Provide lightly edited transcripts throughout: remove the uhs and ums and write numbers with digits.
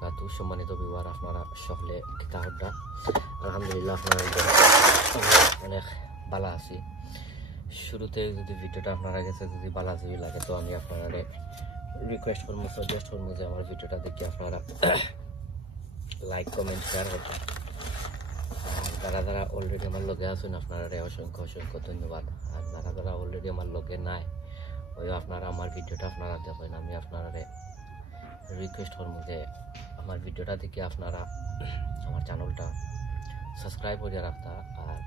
বারাকাতু। সম্মানিত ভিউয়ার, আপনারা সকলে কিতাবটা আলহামদুলিল্লাহ আপনারা অনেক ভালো আছি। শুরুতে যদি ভিডিওটা আপনারা কাছে যদি ভালো লাগে তো আমি আপনারা রিকোয়েস্ট করবো, সাজেস্ট করবো যে আমার ভিডিওটা দেখে আপনারা লাইক কমেন্ট শেয়ার করবেন। যারা যারা অলরেডি আমার লগে আছেন আপনারা অসংখ্য অসংখ্য ধন্যবাদ। আর যারা যারা অলরেডি আমার লগে নাই ওই আপনারা আমার ভিডিওটা আপনারা দেখেন, আমি আপনারা রিকোয়েস্ট করবো যে আমার ভিডিওটা দেখে আপনারা আমার চ্যানেলটা সাবস্ক্রাইব করে রাখতা আর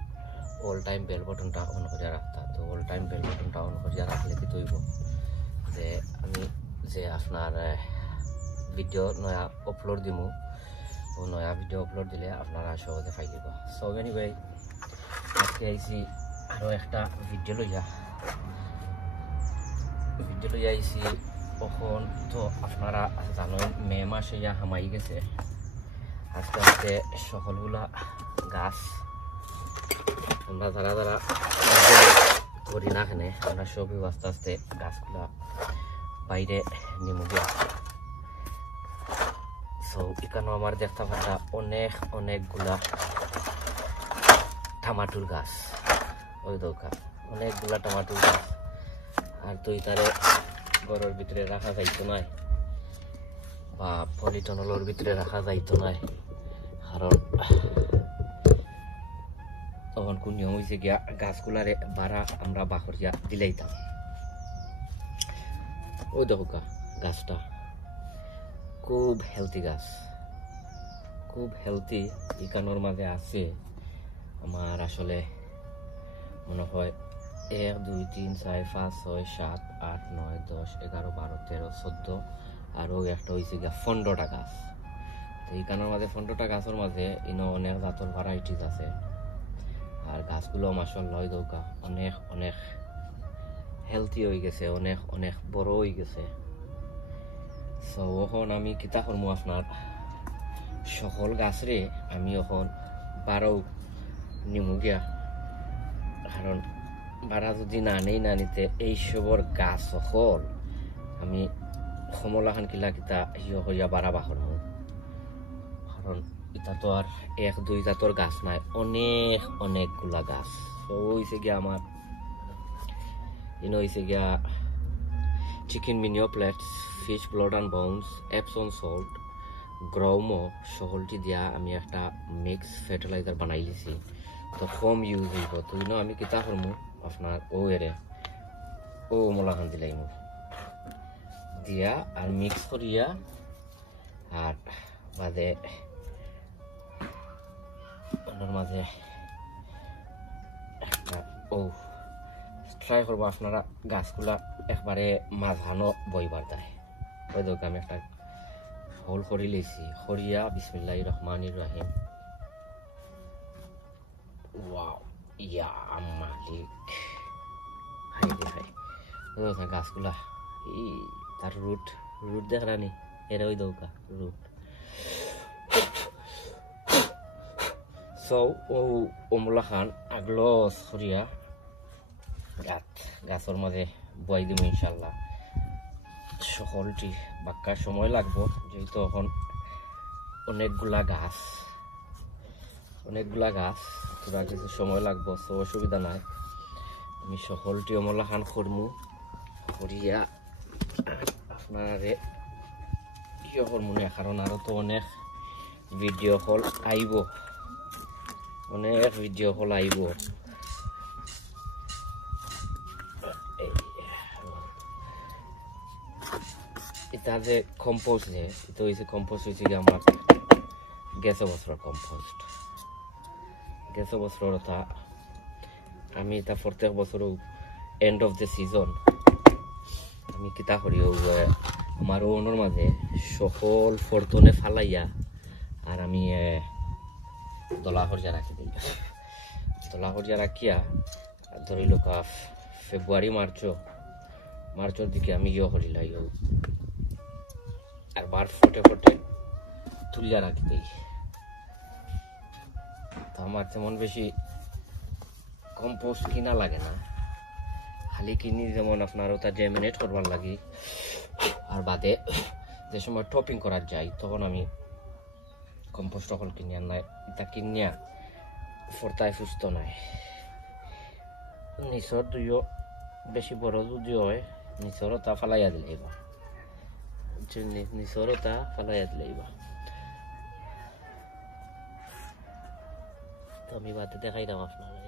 অল টাইম বেল বটনটা অন করে রাখতা। তো অল টাইম বেল বটনটা অন করে রাখলে কি তৈব যে আমি যে আপনার ভিডিও নয়া আপলোড দিমু ও নয়া ভিডিও আপলোড দিলে আপনারা সহজে পাই দিব। সো এনিওয়ে আজকে আইছি আরও একটা ভিডিও লইয়া আইছি। তখন তো আপনারা জানেন মে মাস ইয়া হামাই গেছে, আস্তে আস্তে সকলগুলা গাছ আমরা যারা যারা করি না এখানে আমরা সবই আস্তে আস্তে গাছগুলা বাইরে নেমে গিয়া। সো এখানেও আমার দেখতে পাতা অনেকগুলা টমাটোর গাছ, ওই দোকান অনেকগুলা টমাটোর গাছ। আর তো তারে ঘরের ভিতরে রাখা যাইতো নাই বা পলিটনলের ভিতরে রাখা যাইতো নাই, কারণ তখন কোন নিয়ম হয়েছে গিয়া গাছগুলারে বাড়া আমরা বাখরিয়া দিলেইতাম। ওই দেখো গাছটা খুব হেলদি গাছ, খুব হেলদি। ইকানোর মাঝে আছে আমার আসলে মনে হয় 1 2 3 4 5 6 7 8 9 10 11 12 13 14 আর ওই একটা হয়েছে গিয়া 15টা গাছ। তো এইখানের মাঝে 15টা গাছের মাঝে ইনো অনেক জাতের ভ্যারাইটিস আছে। আর গাছগুলো মাশাআল্লাহ দৌকা অনেক হেলদি হয়ে গেছে, অনেক বড় হয়ে গেছে। সো এখন আমি কিতা করবো আপনার সকল গাছরে আমি এখন বারো নিমু গিয়া, কারণ বারা যদি না নিতে এই সবর গাছ সকল আমি কমলাখান কিলা কিতা হইয়া বাড়া বাহরমু। কারণ এটা তো আর 1 2 জাতর গাছ নাই, অনেকগুলা গাছ। তো হইছে গিয়া আমার হইছে গিয়া চিকেন মিনিও plates, fish blood and bones, Epsom salt, গ্রোমো সকলটি দিয়া আমি একটা মিক্স ফার্টিলাইজার বানাই লিছি। তো কম ইউজ হইব। তো আমি কিতা করমু আপনার ও মলাখান দিলাইমু দিয়া আর মিক্স করিয়া আর বাদে মাঝে একটা ট্রাই করবো আপনারা গাছগুলা একবারে মাঝানো বইবার দেয়। ওই দেখো আমি একটা হোল করি লেছি, করিয়া বিসমিল্লাহির রহমানির রহিম। ওয়াও ইয়া মালিক, হাই রে হাই গাছগুলা তার রুট দেখরানি এরা ওই দৌকা রুট। সো ওমলা খান আগলো সরিয়া গাছের মাঝে বই দিব ইনশাল্লাহ। সকলটি বাক্কার সময় লাগবো যেহেতু এখন অনেকগুলা গাছ তোরা কিছু সময় লাগবো, তো অসুবিধা নাই। আমি সকলটি অমলা খান করমু করিয়া আপনারে ইয়ে করমু না, কারণ আরো তো অনেক ভিডিও কল আইব, এটা যে কম্পোস্ট যে এটা হয়েছে কম্পোস্ট হয়েছে কি আমার গেছে বছর কথা আমি এটা প্রত্যেক বছর এন্ড অফ দ্য সিজন আমি কিতা করি আমার ওনার মাঝে সকল ফরতনে ফালাইয়া আর আমি দলা করিয়া রাখি দিই। দলা করিয়া রাখিয়া ধরি লোক ফেব্রুয়ারি মার্চের দিকে আমি করিলাই আর বার ফটে তুলিয়া রাখি দিই। তো আমার তেমন বেশি কম্পোস্ট কিনা লাগে না, খালি কিনি যেমন আপনার ওটা জেমিনেট করবার লাগি। আর বাদে যে সময় টপিং করার যাই তখন আমি কম্পোস্ট সকল কিনিয়া নাই এটা কিনিয়া ফোরতাই সুস্থ নাই নিচর দুইও বেশি বড় যদি হয় নিচরও তা ফালাইয়া দিলেইবা নিচরও তা ফালাইয়া দিলেইবা তো আমি বাদে দেখাইলাম আপনারা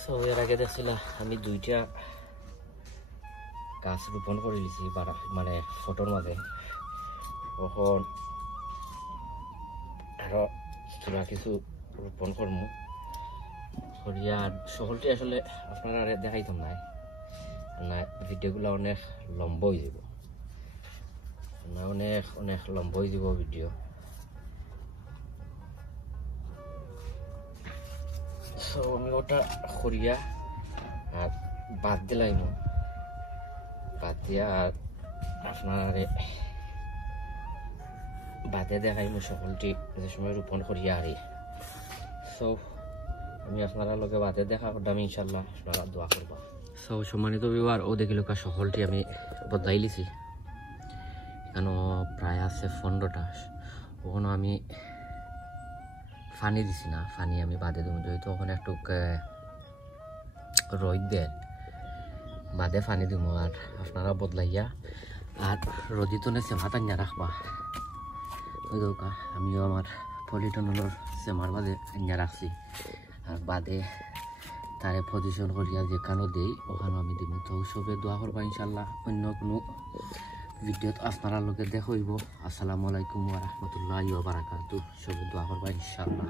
সো এর আগে দেখছিলা আমি 2টা গাছ রোপণ করে লিছি মানে ফটোর মাঝে তখন আরো কিছু রোপণ করবো করিয়া সকলটি আসলে আপনারা দেখাইতাম না ভিডিওগুলো অনেক লম্বা হয়ে যাব অনেক অনেক লম্বা হয়ে যাব ভিডিও সো আমি ওটা করিয়া আর বাদ দিলাম বাদ দিয়া আর আপনারে বাদে দেখাইম সকলটি যে সময় রোপণ করিয়া আরি সো আমি আপনারা লগে বাদে দেখা করতাম ইনশাল্লাহ আপনারা দোয়া করবা সো সম্মানিত বিবার ও দেখিল সকলটি আমি বদলাই লিছি এখানে প্রায় আছে 15টা ওখানে আমি পানি দিছি না পানি আমি বাদে দেবো যেহেতু ওখানে একটু রোদ দেয় বাদে পানি দিব আর আপনারা বদলাইয়া আর রোদিতনে সেমাটা নিয়ে রাখবা ওই দৌকা আমিও আমার পলিটনের সেমার বাদে নিয়ে রাখছি আর বাদে তারে পজিশন করিয়া যেখানে দেই ওখানে আমি দিব তো সবে দোয়া করবা ইনশাল্লাহ অন্য কোনো ভিডিওত আপনারা লোকে দেখইব আসসালামু আলাইকুম ওয়া রাহমাতুল্লাহি ওয়া বারাকাতুহু সবে দোয়া করবা ইনশাল্লাহ।